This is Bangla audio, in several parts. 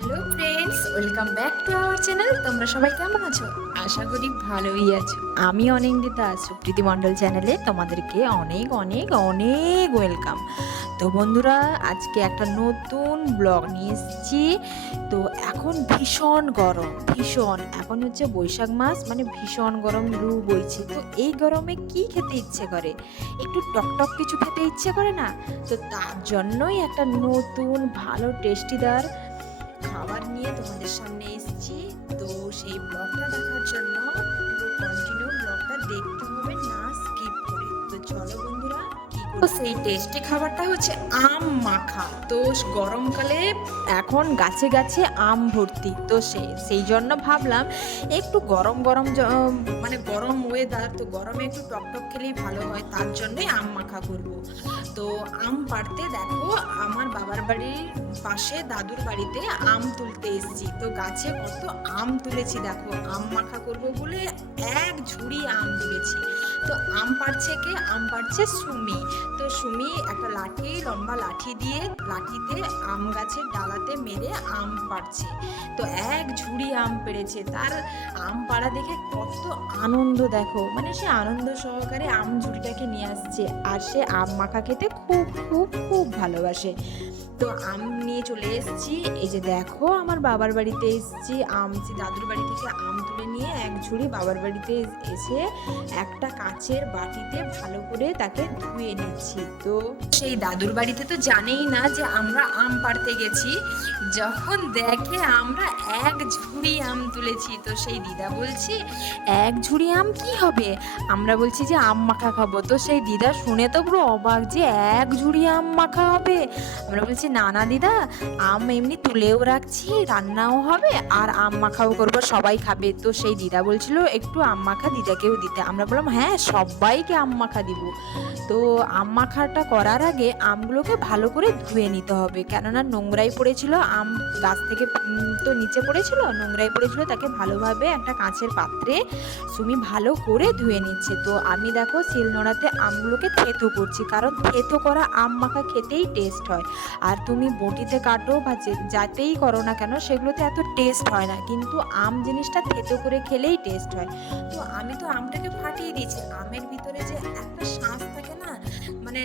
Hello friends, welcome back to our channel. তোমরা সবাই কেমন আছো? আশা করি ভালোই আছো। আমি অনিন্দিতা সুপ্রীতি মণ্ডল চ্যানেলে তোমাদেরকে অনেক অনেক অনেক ওয়েলকাম। তো বন্ধুরা, আজকে একটা নতুন ব্লগ নিয়ে এসেছি। তো এখন ভীষণ গরম, ভীষণ। এখন হচ্ছে বৈশাখ মাস মানে ভীষণ গরম লু বইছে। তো এই গরমে কি খেতে ইচ্ছে করে? একটু টকটক কিছু খেতে ইচ্ছে করে না? তো তার জন্যই একটা নতুন, ভালো, টেস্টিদার খাবার নিয়ে তোমাদের সামনে এসেছি। তো সেই ব্লগটা সেই টেস্টি খাবারটা হচ্ছে আম মাখা। তো গরমকালে এখন গাছে গাছে আম ভর্তি। তো সেই সেই জন্য ভাবলাম একটু গরম গরম মানে গরম ওয়েদার তো গরমে একটু টকটক খেলেই ভালো হয়, তার জন্যই আম মাখা করব। তো আম পাড়তে দেখো, আমার বাবার বাড়ির পাশে দাদুর বাড়িতে আম তুলতে এসেছি। তো গাছে কত আম তুলেছি দেখো, আম মাখা করব বলে এক ঝুড়ি আম তুলেছি। তো আম পাড়ছে কে? আম পাড়ছে সুমি। তো সুমি একটা লাঠি, লম্বা লাঠি দিয়ে লাঠিতে আম গাছের ডালাতে মেরে আম পাড়ছে। তো এক ঝুড়ি আম পেড়েছে। তার আম পাড়া দেখে কত আনন্দ দেখো। মানে সে আনন্দ সহকারে আম ঝুড়িটাকে নিয়ে আসছে আর সে আম মাখা খেতে খুব খুব খুব ভালোবাসে। তো আম নিয়ে চলে এসেছি। এই যে দেখো, আমার বাবার বাড়িতে এসেছি। আম, দাদুর বাড়ি থেকে আম তুলে নিয়ে এক ঝুড়ি বাবার বাড়িতে এসে একটা কাচের বাটিতে ভালো করে তাকে ধুয়ে নিচ্ছি তো সেই দাদুর বাড়িতে তো জানেই না যে আমরা আম পাড়তে গেছি। যখন দেখে আমরা এক ঝুড়ি আম তুলেছি, তো সেই দিদা বলছি, এক ঝুড়ি আম কি হবে? আমরা বলছি যে, আম মাখা খাব। তো সেই দিদা শুনে তো পুরো অবাক যে, এক ঝুড়ি আম মাখা হবে? আমরা বলছি, না না দিদা, আম এমনি তুলেও রাখছি, রান্নাও হবে, আর আম মাখাও করব, সবাই খাবে। তো সেই দিদা বলছিল, একটু আম মাখা দিদাকেও দিতে। আমরা বললাম হ্যাঁ সবাইকে আম মাখা দিব। তো আম মাখাটা করার আগে আমগুলোকে ভালো করে ধুয়ে নিতে হবে। কেননা নোংরাই পড়েছিল, আম গাছ থেকে তো নিচে পড়েছিল, নোংরাই পড়েছিল, তাকে ভালোভাবে একটা কাঁচের পাত্রে সুমি ভালো করে ধুয়ে নিচ্ছে। তো আমি দেখো শিলনোড়াতে আমগুলোকে থেতো করছি, কারণ থেতো করা আম মাখা খেতেই টেস্ট হয়। আর তুমি বটিতে কাটো বা যাতেই করো না কেন, সেগুলোতে এত টেস্ট হয় না। কিন্তু আম জিনিসটা থেতো করে খেলেই টেস্ট হয়। তো আমি তো আমটাকে ফাটিয়ে দিয়েছি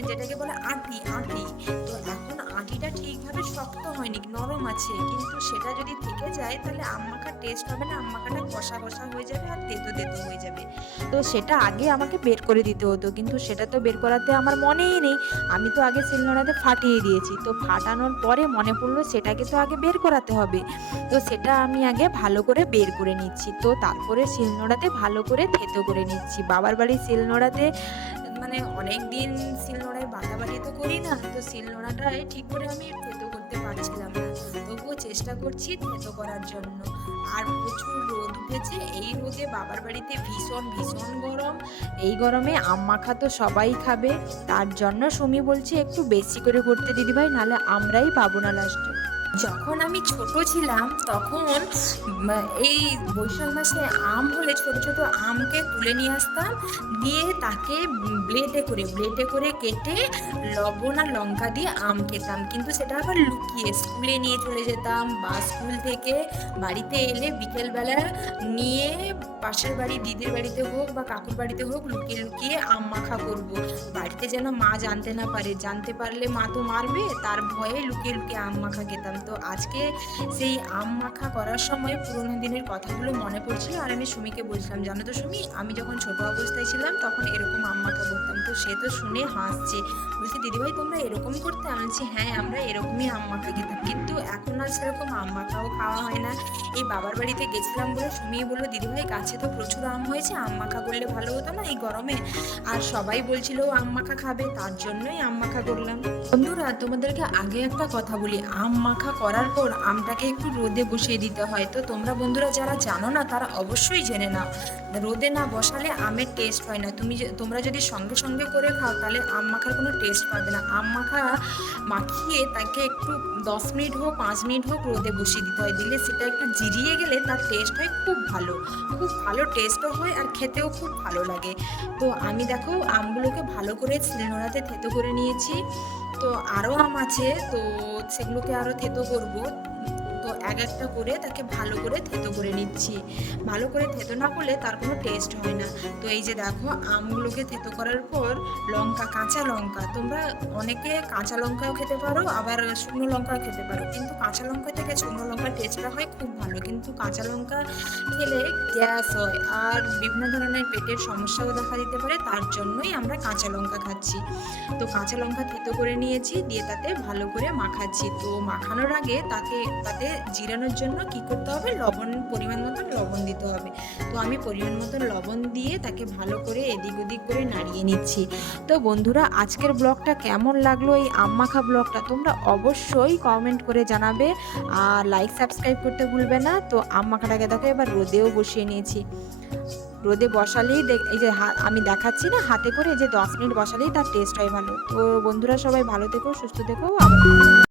যেটাকে বলে আটি আটি। তো এখন আটিটা ঠিকভাবে শক্ত হয়নি, নরম আছে। কিন্তু সেটা যদি থেকে যায়, তাহলে আম টেস্ট হবে না আম কষা কষা হয়ে যাবে আর তেতো তেতো হয়ে যাবে। তো সেটা আগে আমাকে বের করে দিতে হতো, কিন্তু সেটা তো বের করাতে আমার মনেই নেই। আমি তো আগে শিলনোড়াতে ফাটিয়ে দিয়েছি। তো ফাটানোর পরে মনে পড়ল সেটাকে তো আগে বের করাতে হবে। তো সেটা আমি আগে ভালো করে বের করে নিচ্ছি। তো তারপরে শিলনোড়াতে ভালো করে থেতো করে নিচ্ছি। বাবার বাড়ির শিলনোড়াতে মানে অনেক দিন শিলনোড়ায় বাটাবাটি তো করি না, তো শিলনোড়াটায় ঠিক করে আমি থেতো করতে পারছিলাম না। তবুও চেষ্টা করছি থেতো করার জন্য। আর প্রচুর রোদ উঠেছে, এই রোদে বাবার বাড়িতে ভীষণ ভীষণ গরম। এই গরমে আম মাখা তো সবাই খাবে। তার জন্য সুমি বলছে, একটু বেশি করে করতে দিদিভাই, নাহলে আমরাই পাবো না লাস্টে যখন আমি ছোট ছিলাম, তখন এই বৈশাখ মাসে আম হলে ছোট ছোট আমকে তুলে নিয়ে আসতাম। দিয়ে তাকে ব্লেডে করে ব্লেডে করে কেটে লবণ আর লঙ্কা দিয়ে আম খেতাম। কিন্তু সেটা আবার লুকিয়ে স্কুলে নিয়ে চলে যেতাম, বা স্কুল থেকে বাড়িতে এলে বিকেলবেলা নিয়ে পাশের বাড়ি, দিদির বাড়িতে হোক বা কাকুর বাড়িতে হোক, লুকিয়ে লুকিয়ে আম মাখা করব। বাড়িতে যেন মা জানতে না পারে, জানতে পারলে মা তো মারবে, তার ভয়ে লুকিয়ে লুকিয়ে আম মাখা খেতাম। তো আজকে সেই আম মাখা করার সময় পুরোনো দিনের কথাগুলো মনে পড়ছিল আর আমি সুমিকে বলছিলাম, জানো তো সুমি, আমি যখন ছোট অবস্থায় ছিলাম তখন এরকম আম মাখা করতাম। তো সে তো শুনে হাসছে। বলছি, দিদিভাই, তোমরা এরকম করতে? বলছি হ্যাঁ আমরা এরকমই আম মাখা খেতাম। কিন্তু এখন আর সেরকম আম মাখাও খাওয়া হয় না। এই বাবার বাড়িতে গেছিলাম বলে সুমি বলল, দিদিভাই, গাছে তো প্রচুর আম হয়েছে, আম মাখা করলে ভালো হতো না এই গরমে? আর সবাই বলছিল, আম মাখা খাবে। তার জন্যই আম মাখা করলাম। বন্ধুরা, তোমাদেরকে আগে একটা কথা বলি, আম মাখা করার পর আমটাকে একটু রোদে বসিয়ে দিতে হয়। তো তোমরা বন্ধুরা যারা জানো না, তারা অবশ্যই জেনে নাও। রোদে না বসালে আমের টেস্ট হয় না। তুমি তোমরা যদি সঙ্গে সঙ্গে করে খাও, তাহলে আম মাখার কোনো টেস্ট পাবে না। আম মাখা মাখিয়ে তাকে একটু দশ মিনিট হোক, পাঁচ মিনিট হোক রোদে বসিয়ে দিতে হয়। দিলে সেটা একটু জিরিয়ে গেলে তার টেস্ট হয় খুব ভালো। খুব ভালো টেস্টও হয় আর খেতেও খুব ভালো লাগে। তো আমি দেখো, আমগুলোকে ভালো করে শিলনোড়াতে থেতো করে নিয়েছি। তো আরও আম আছে তো সেগুলোকে আরও থেতো করব। এক একটা করে তাকে ভালো করে থেতো করে নিচ্ছি। ভালো করে থেতো না করলে তার কোনো টেস্ট হয় না। তো এই যে দেখো, আমগুলোকে থেতো করার পর লঙ্কা, কাঁচা লঙ্কা, তোমরা অনেকে কাঁচা লঙ্কাও খেতে পারো, আবার শুকনো লঙ্কাও খেতে পারো। কিন্তু কাঁচা লঙ্কা থেকে শুকনো লঙ্কার টেস্টটা হয় খুব ভালো। কিন্তু কাঁচা লঙ্কা খেলে গ্যাস হয় আর বিভিন্ন ধরনের পেটের সমস্যাও দেখা দিতে পারে, তার জন্যই আমরা কাঁচা লঙ্কা খাচ্ছি। তো কাঁচা লঙ্কা থেতো করে নিয়েছি, দিয়ে তাতে ভালো করে মাখাচ্ছি। তো মাখানোর আগে তাকে, তাতে জিরানোর জন্য কি করতে হবে? লবণ, পরিমাণ মতন লবণ দিতে হবে। তো আমি পরিমাণ মতন লবণ দিয়ে তাকে ভালো করে এদিক ওদিক করে নাড়িয়ে নিচ্ছি। তো বন্ধুরা, আজকের ব্লগটা কেমন লাগল? এই আম মাখা ব্লগটা তোমরা অবশ্যই কমেন্ট করে জানাবে। আর লাইক সাবস্ক্রাইব করতে ভুলবে না। তো আম মাখাটাকে দেখো, এবার রোদেও বসিয়ে নিয়েছি। রোদে বসালেই এই যে আমি দেখাচ্ছি না, হাতে করে যে দশ মিনিট বসালেই তার টেস্ট হয় ভালো। তো বন্ধুরা, সবাই ভালো থেকো, সুস্থ থেকো